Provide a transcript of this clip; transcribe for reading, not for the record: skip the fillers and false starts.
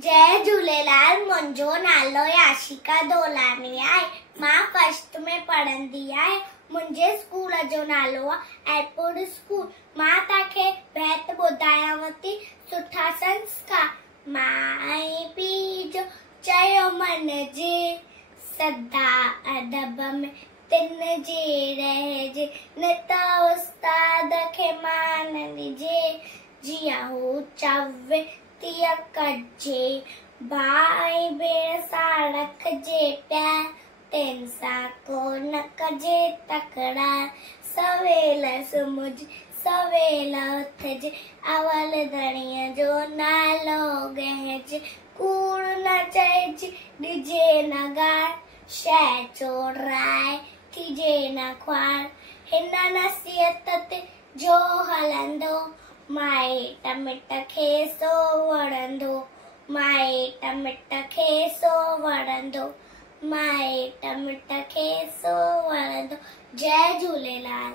जय झूलेलाल। मुंहिंजो नालो याशिका दोलानी आहे। मां फर्स्ट में पढ़ंदी आहे। मुंहिंजे स्कूल जो नालो आहे एयरपोर्ट स्कूल। मां तव्हांखे बैत ॿुधायांव थी सुठा संस्कार। माए पीउ जो चयो मञिजे, सदा अदब में तिन जे रहजे, न त उस्ताद खे मान ॾिजे, जीअं हू चवे तीअं कजे, भाई भेण सां रखजे प्यार, तिन सां को न कजे तकरार, सवेल सुम्हिजे सवेल उथजे, अवल धणीअ जो नालो गहिजे, कूड़ न चइजे ॾिजे न गार, शइ चोराए थीजे न ख्वार, हिन नसीहत ते जो हलंदो, माइट मिट खे सो वणंदो, माइट मिट खे सो वणंदो, माइट मिट खे सो वणंदो। जय झूलेलाल।